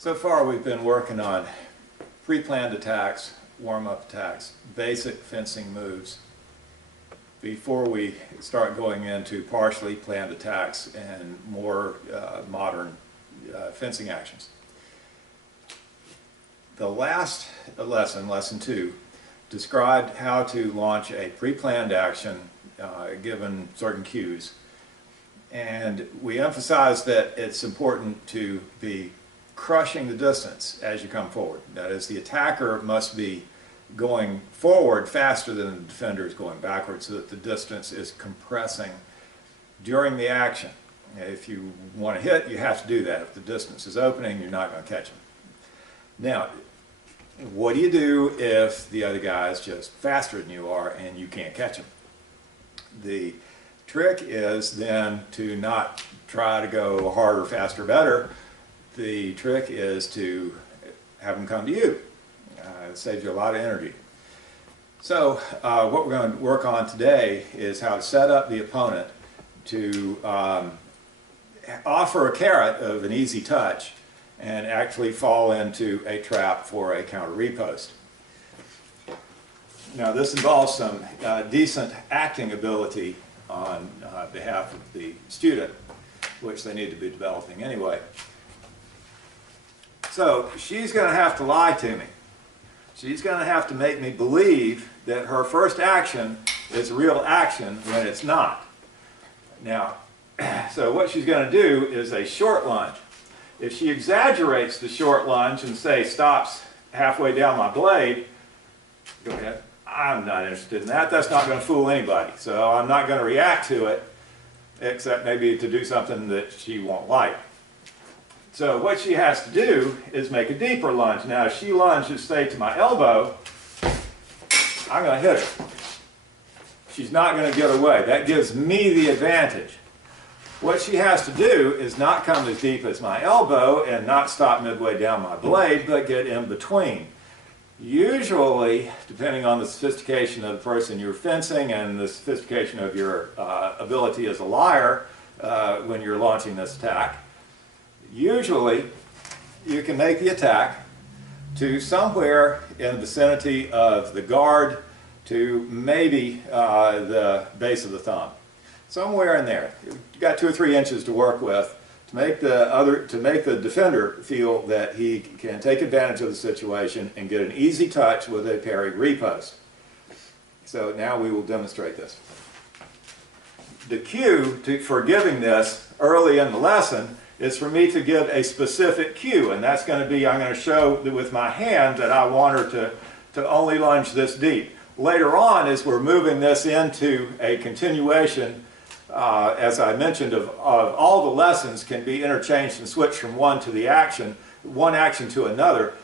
So far we've been working on pre-planned attacks, warm-up attacks, basic fencing moves before we start going into partially planned attacks and more modern fencing actions. The last lesson, lesson 2, described how to launch a pre-planned action given certain cues. And we emphasized that it's important to be crushing the distance as you come forward. That is, the attacker must be going forward faster than the defender is going backwards so that the distance is compressing during the action. If you want to hit, you have to do that. If the distance is opening, you're not going to catch them. Now, what do you do if the other guy is just faster than you are and you can't catch him? The trick is then to not try to go harder, faster, better. The trick is to have them come to you. It saves you a lot of energy. So what we're going to work on today is how to set up the opponent to offer a carrot of an easy touch and actually fall into a trap for a counter repost. Now this involves some decent acting ability on behalf of the student, which they need to be developing anyway. So she's going to have to lie to me. She's going to have to make me believe that her first action is a real action when it's not. Now, so what she's going to do is a short lunge. If she exaggerates the short lunge and say stops halfway down my blade, go ahead. I'm not interested in that. That's not going to fool anybody. So I'm not going to react to it, except maybe to do something that she won't like. So what she has to do is make a deeper lunge. Now if she lunges, say, to my elbow, I'm going to hit her. She's not going to get away. That gives me the advantage. What she has to do is not come as deep as my elbow and not stop midway down my blade, but get in between. Usually, depending on the sophistication of the person you're fencing and the sophistication of your ability as a liar when you're launching this attack, usually you can make the attack to somewhere in the vicinity of the guard to maybe the base of the thumb. Somewhere in there. You've got 2 or 3 inches to work with to make the defender feel that he can take advantage of the situation and get an easy touch with a parry repost. So now we will demonstrate this. The cue for giving this early in the lesson is for me to give a specific cue, and that's going to be, I'm going to show with my hand that I want her to only lunge this deep. Later on, as we're moving this into a continuation, as I mentioned, of all the lessons can be interchanged and switched from one action to another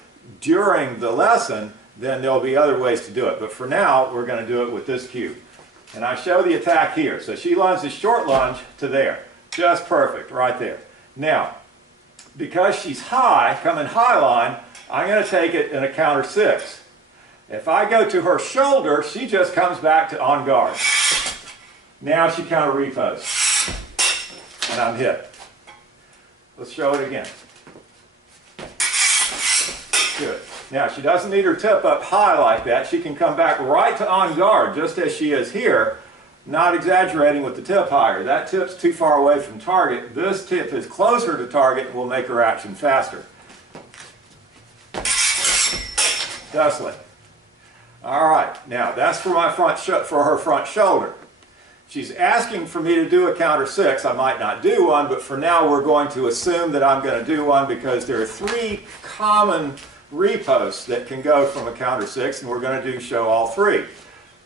during the lesson, then there'll be other ways to do it. But for now, we're going to do it with this cue. And I show the attack here. So she lunges short lunge to there. Just perfect, right there. Now, because she's high, coming high line, I'm going to take it in a counter 6. If I go to her shoulder, she just comes back to on guard. Now she counter reposts, and I'm hit. Let's show it again. Good. Now she doesn't need her tip up high like that. She can come back right to on guard, just as she is here, not exaggerating with the tip higher. That tip's too far away from target. This tip is closer to target and will make her action faster. Dustling. All right. Now that's for my her front shoulder. She's asking for me to do a counter 6. I might not do one, but for now we're going to assume that I'm going to do one because there are 3 common reposts that can go from a counter 6, and we're going to show all 3.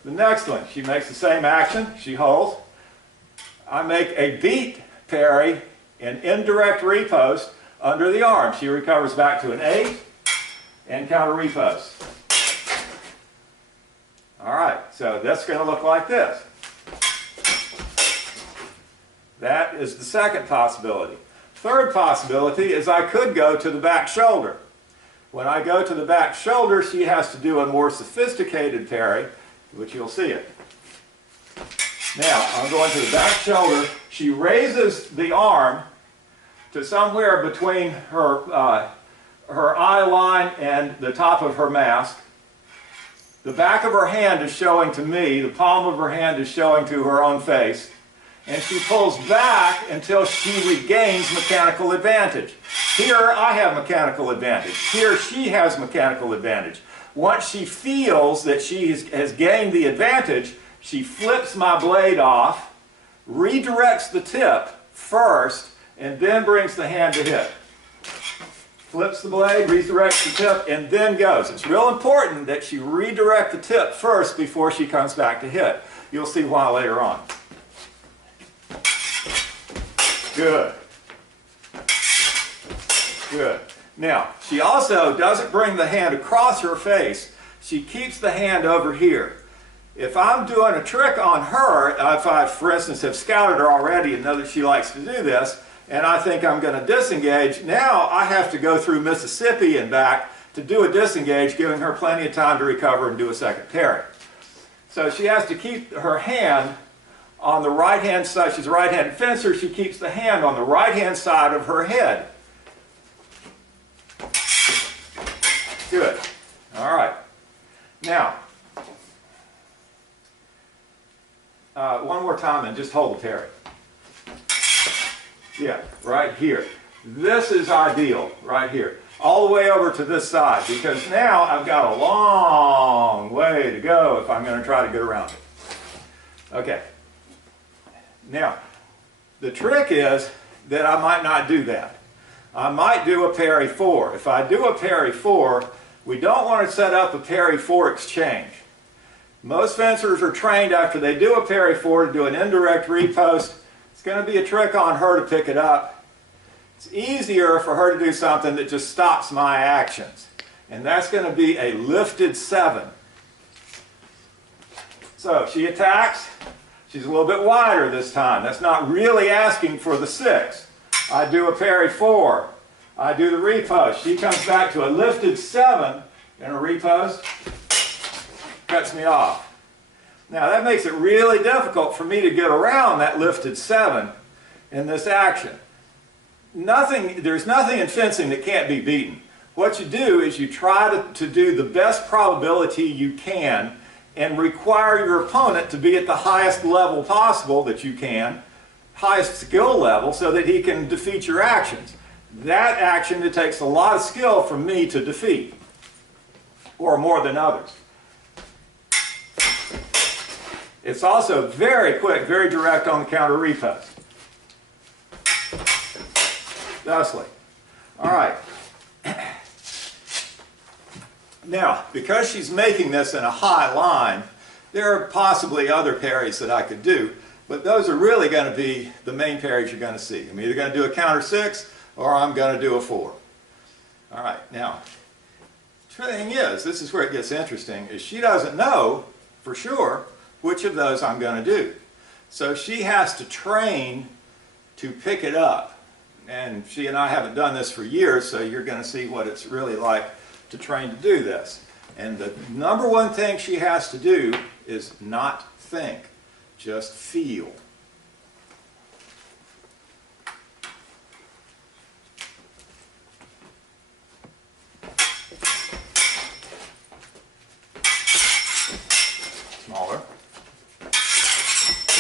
The next one, she makes the same action. She holds. I make a beat parry, an indirect repost under the arm. She recovers back to an 8 and counter repost. All right, so that's going to look like this. That is the second possibility. Third possibility is I could go to the back shoulder. When I go to the back shoulder, she has to do a more sophisticated parry, which you'll see it. Now, I'm going to the back shoulder. She raises the arm to somewhere between her her eye line and the top of her mask. The back of her hand is showing to me, the palm of her hand is showing to her own face. And she pulls back until she regains mechanical advantage. Here I have mechanical advantage. Here she has mechanical advantage. Once she feels that she has gained the advantage, she flips my blade off, redirects the tip first, and then brings the hand to hit. Flips the blade, redirects the tip, and then goes. It's real important that she redirect the tip first before she comes back to hit. You'll see why later on. Good. Good. Now, she also doesn't bring the hand across her face. She keeps the hand over here. If I'm doing a trick on her, if I, for instance, have scouted her already and know that she likes to do this, and I think I'm going to disengage, now I have to go through Mississippi and back to do a disengage, giving her plenty of time to recover and do a second parry. So she has to keep her hand on the right-hand side. She's a right-handed fencer. She keeps the hand on the right-hand side of her head. Good. All right. Now, one more time and just hold the parry. Yeah, right here. This is ideal, right here. All the way over to this side, because now I've got a long way to go if I'm going to try to get around it. Okay. Now, the trick is that I might not do that. I might do a parry 4. If I do a parry 4, we don't want to set up a parry 4 exchange. Most fencers are trained after they do a parry 4 to do an indirect repost. It's going to be a trick on her to pick it up. It's easier for her to do something that just stops my actions. And that's going to be a lifted 7. So she attacks. She's a little bit wider this time. That's not really asking for the 6. I do a parry 4. I do the repost. She comes back to a lifted 7 and a repost cuts me off. Now that makes it really difficult for me to get around that lifted 7 in this action. There's nothing in fencing that can't be beaten. What you do is you try to do the best probability you can and require your opponent to be at the highest level possible that you can, highest skill level, so that he can defeat your actions. That action, it takes a lot of skill from me to defeat, or more than others. It's also very quick, very direct on the counter repost. Thusly. All right. Now, because she's making this in a high line, there are possibly other parries that I could do, but those are really going to be the main parries you're going to see. I'm either going to do a counter 6 or I'm going to do a 4. All right. Now, the thing is, this is where it gets interesting, is she doesn't know for sure which of those I'm going to do. So she has to train to pick it up. And she and I haven't done this for years, so you're going to see what it's really like to train to do this. And the number one thing she has to do is not think, just feel. Smaller.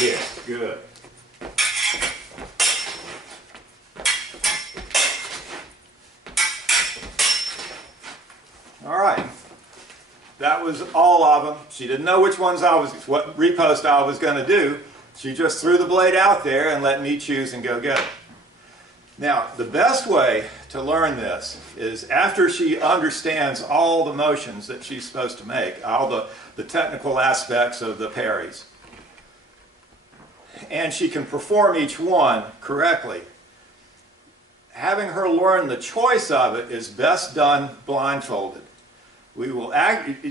Yes, good. All right. That was all of them. She didn't know which ones what repost I was going to do. She just threw the blade out there and let me choose and go get it. Now, the best way to learn this is after she understands all the motions that she's supposed to make, all the technical aspects of the parries, and she can perform each one correctly. Having her learn the choice of it is best done blindfolded.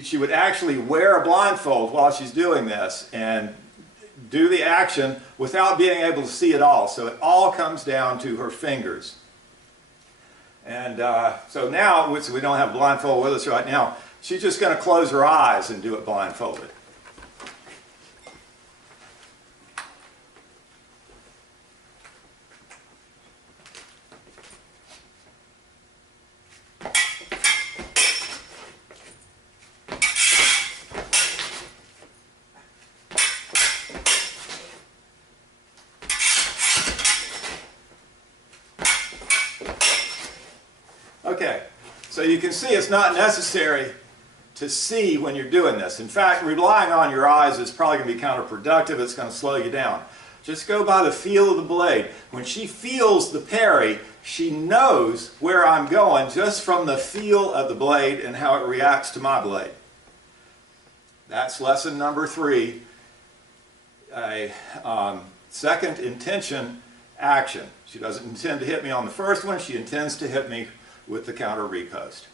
She would actually wear a blindfold while she's doing this and do the action without being able to see it all. So it all comes down to her fingers. And so now, so we don't have a blindfold with us right now, she's just going to close her eyes and do it blindfolded. So you can see it's not necessary to see when you're doing this. In fact, relying on your eyes is probably going to be counterproductive. It's going to slow you down. Just go by the feel of the blade. When she feels the parry, she knows where I'm going just from the feel of the blade and how it reacts to my blade. That's lesson number 3. A second intention action. She doesn't intend to hit me on the first one. She intends to hit me with the counter riposte.